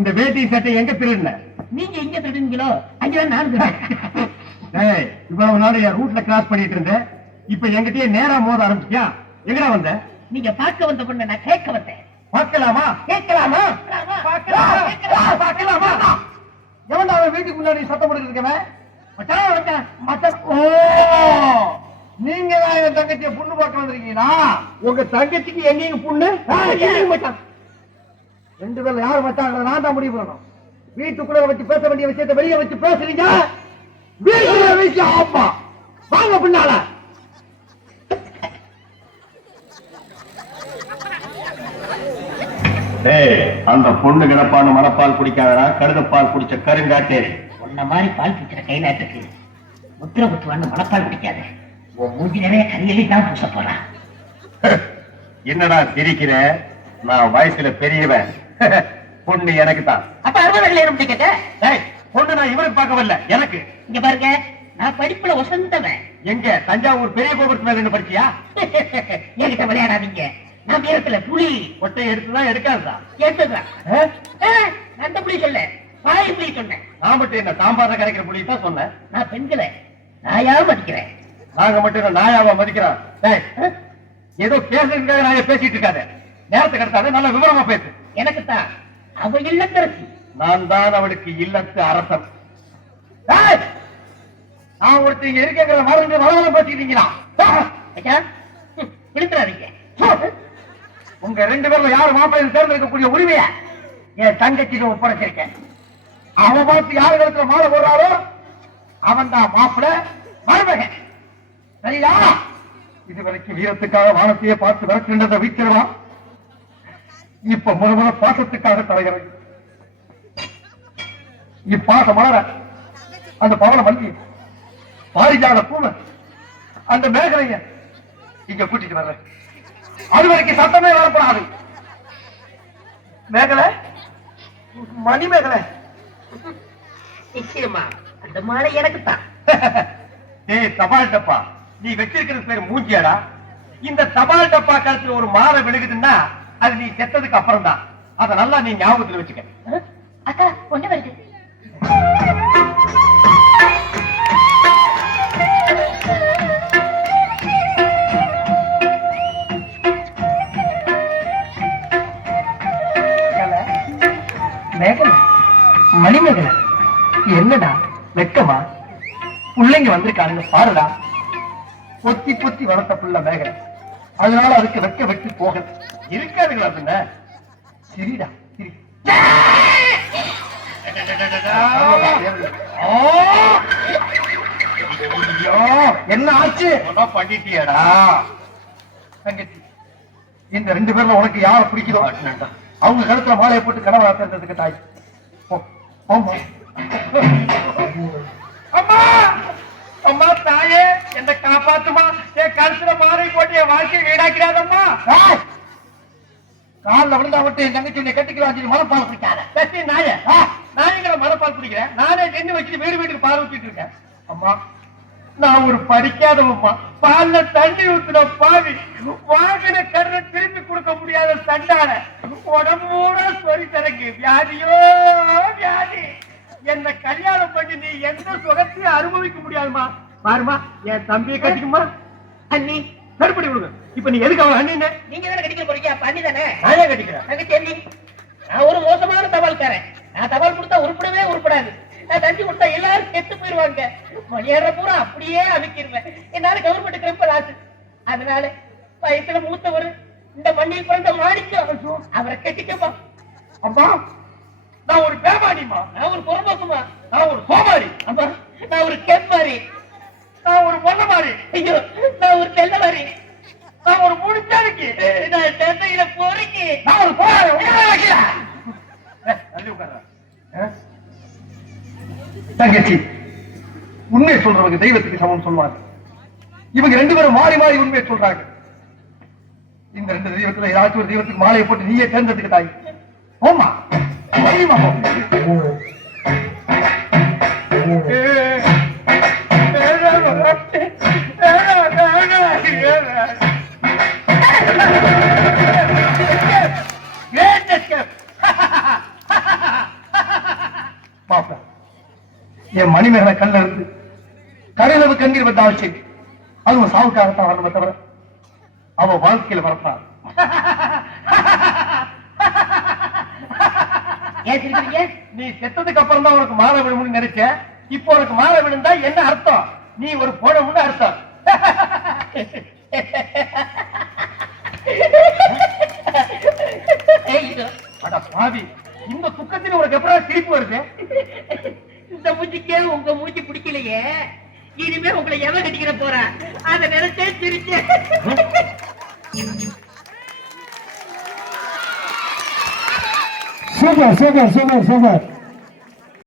இந்த வேட்டி சட்டை எங்க திருடுன? நீங்க எங்க திருடுங்களோ அங்கதான் நான். இவ்வளவு நாள் என் ரூட்ல கிராஸ் பண்ணிட்டு இருந்தேன். இப்ப என்கிட்டயே நேரா மோத ஆரம்பிச்சியா? எங்கடா வந்த? நீங்க பார்க்க வந்த பொண்ணு நான் கேட்க வந்தேன். பார்க்கலாமா? கேட்கலாமா? பார்க்கலாமா? எவன்டா அவன் வீட்டுக்கு முன்னாடி சத்தம் போட்டு இருக்கவன்? நீங்க தான் என் தங்கச்சியை புண்ணு பார்க்க வந்திருக்கீங்களா? உங்க தங்கச்சிக்கு எங்கேயும் புண்ணு? ரெண்டு பேர்ல யாரு மச்சாங்க? நான் தான் முடிவு பண்ணணும். வீட்டுக்குள்ள வச்சு பேச வேண்டிய விஷயத்தை வெளியே வச்சு பேசுறீங்க. வீட்டுல வச்சு ஆமா வாங்க பின்னால. அந்த பொண்ணு கிடப்பான மரப்பால் குடிக்காதரா, கழுதப்பால் குடிச்ச கருங்காட்டே. உன்ன மாதிரி பால் குடிக்கிற கை நாட்டுக்கு முத்திர குத்துவான்னு மனப்பால் குடிக்காது. உன் மூஞ்சினவே கரியலி தான் பூச போறான். என்னடா சிரிக்கிற? நான் வயசுல பெரியவன். பொண்ணு எனக்கு தான். அப்ப 60 கேட்ட பொண்ணு நான் இவருக்கு பார்க்க வரல, எனக்கு. இங்க பாருங்க, நான் படிப்புல வசந்தவன். எங்க தஞ்சாவூர் பெரிய கோபுரத்து மேல என்ன படிச்சியா? என்கிட்ட விளையாடாதீங்க. நான் வீரத்துல புலி. ஒட்டை எடுத்துதான் எடுக்காதுதான் எடுத்துதான். அந்த புலி சொல்ல, பாய் புலி சொன்னேன். நான் மட்டும் என்ன சாம்பார கரைக்கிற புலி தான் சொன்னேன். நான் பெண்களை நாயா மதிக்கிறேன். நாங்க மட்டும் நாயாவா மதிக்கிறோம்? ஏதோ பேசுறதுக்காக நாய பேசிட்டு இருக்காத. நேரத்தை கடத்தாத, நல்ல விவரமா பேசு. எனக்குத்தான் அவ இல்லத்தரசி. நான் தான் அவளுக்கு இல்லத்து அரசன். நான் ஒருத்தங்க இருக்கிற மருந்து வளவளம் பேசிட்டீங்களா? விழுந்துடாதீங்க. உங்க ரெண்டு பேர்ல யாரு மாப்பிள்ளை தேர்ந்தெடுக்கக்கூடிய உரிமைய என் தங்கச்சிக்கு ஒப்படைச்சிருக்கேன். அவன் பார்த்து யாரு இடத்துல மாலை போடுறாரோ அவன் தான் மாப்பிள்ளை மருமகன். சரியா? இதுவரைக்கும் வீரத்துக்காக வானத்தையே பார்த்து விரட்டுன்றதை வீச்சிடலாம். இப்ப முத பாசத்துக்காக தலைகிறது. இப்பாச மலர அந்த பவன மல்லி, பாரிஜாத பூவ, அந்த மேகலைய இங்க கூட்டிட்டு வர்றேன். அது வரைக்கும் சத்தமே வரப்படாது. மேகலை, மணி மேகலை. நிச்சயமா அந்த மாலை எனக்கு தான். ஏய் தபால் டப்பா, நீ வச்சிருக்கிறது பேர் மூஞ்சியாடா. இந்த தபால் டப்பா கழுத்துல ஒரு மாலை விழுகுதுன்னா அது நீ செத்ததுக்கு அப்புறம் தான். அத நல்லா நீ ஞாபகத்துல வச்சுக்க. அக்கா ஒண்ணு வருது. மேகலை, மணிமேகலை, என்னடா வெக்கமா? பிள்ளைங்க வந்திருக்காங்க பாருடா. பொத்தி பொத்தி வளர்த்த புள்ள மேகலை, அதனால அதுக்கு வெக்க வெட்டி போக இருக்காதுங்களா? பின்ன சிரிடா சிரி. என்ன ஆச்சு? பண்ணிட்டியாடா தங்கச்சி? இந்த ரெண்டு பேர்ல உனக்கு யார பிடிக்குதோ அவங்க கழுத்துல மாலையை போட்டு கனவா சேர்ந்ததுக்கு தாய். அம்மா அம்மா தாயே, என்ன காப்பாத்துமா. என் கழுத்துல மாலை போட்டு என் வாழ்க்கையை வீடாக்கிறாதம்மா. காலில் விழுந்தா விட்டு என் தங்கச்சி உன்னை கட்டிக்கலாம் சொல்லி மலைப்பால் குடிக்காத. கட்டி நாய நாயங்களை மலைப்பால் குடிக்கிறேன். நானே நின்று வச்சுட்டு வீடு வீட்டுக்கு பால் ஊத்திட்டு இருக்கேன். அம்மா நான் ஒரு படிக்காதவம்மா. பால்ல தண்ணி ஊத்துன பாவி, வாங்கின கடனை திருப்பி கொடுக்க முடியாத சண்டான, உடம்போட சொறி தரக்கு வியாதியோ வியாதி. என்ன கல்யாணம் பண்ணி நீ எந்த சுகத்தையும் அனுபவிக்க முடியாதுமா. பாருமா, என் தம்பியை கட்டிக்குமா. அண்ணி கருப்படி கொடுங்க. இப்ப நீ எதுக்கு அவன் அண்ணி? நீங்க தானே கட்டிக்க போறீங்க. பண்ணி தானே நானே கட்டிக்கிறேன். தங்கச்சி அண்ணி, நான் ஒரு மோசமான தபால்காரன். நான் தபால் கொடுத்தா உருப்படவே உருப்படாது. நான் தண்ணி கொடுத்தா எல்லாரும் கெட்டு போயிருவாங்க. மணியாடுற பூரா அப்படியே அமைக்கிருவேன். என்னால கவர்மெண்ட் கிரம்பல் ஆசு. அதனால வயசுல மூத்தவர் இந்த மண்ணில் பிறந்த மாணிக்கம் அவரை கட்டிக்கமா. அம்மா நான் ஒரு பேமாடிமா. நான் ஒரு பொறம்போக்குமா. நான் ஒரு சோமாரி. அம்மா நான் ஒரு கெம்மாரி. நான் ஒரு பொண்ண மாதிரி. ஐயோ நான் ஒரு தெல்ல மாதிரி. நான் ஒரு முடிச்சாருக்கு. நான் தென்னையில போறீங்க. நான் ஒரு போராளி. தங்கச்சி, உண்மை சொல்றவங்க தெய்வத்துக்கு சமம் சொல்வாங்க. இவங்க ரெண்டு பேரும் மாறி மாறி உண்மையை சொல்றாங்க. இந்த ரெண்டு தெய்வத்துல ஏதாச்சும் ஒரு தெய்வத்துக்கு மாலையை போட்டு நீயே தேர்ந்தெடுத்துக்க தாய். போமா என் மணிமேகலை கல்ல இருந்து கரையிலவு கண்ணீர் வந்தாச்சு. அது ஒரு சாவுக்காகத்தான் வரணுமே தவிர அவ வாழ்க்கையில வரப்பான். ஏன் சிரிக்கிறீங்க? நீ செத்ததுக்கு அப்புறம் தான் உனக்கு மாலை விழும்னு நினைச்ச. இப்போ உனக்கு மாலை விழுந்தா என்ன அர்த்தம்? நீ ஒரு போனமுன்னு அர்த்தம். அட பாவி, இந்த துக்கத்தில் உனக்கு எப்படா சிரிப்பு வருது? இந்த மூஞ்சிக்கே உங்க மூஞ்சி பிடிக்கலையே, இனிமே உங்களை எவன் கட்டிக்கிற போறா அத நினைச்சே சிரிச்சேன். Super super super super.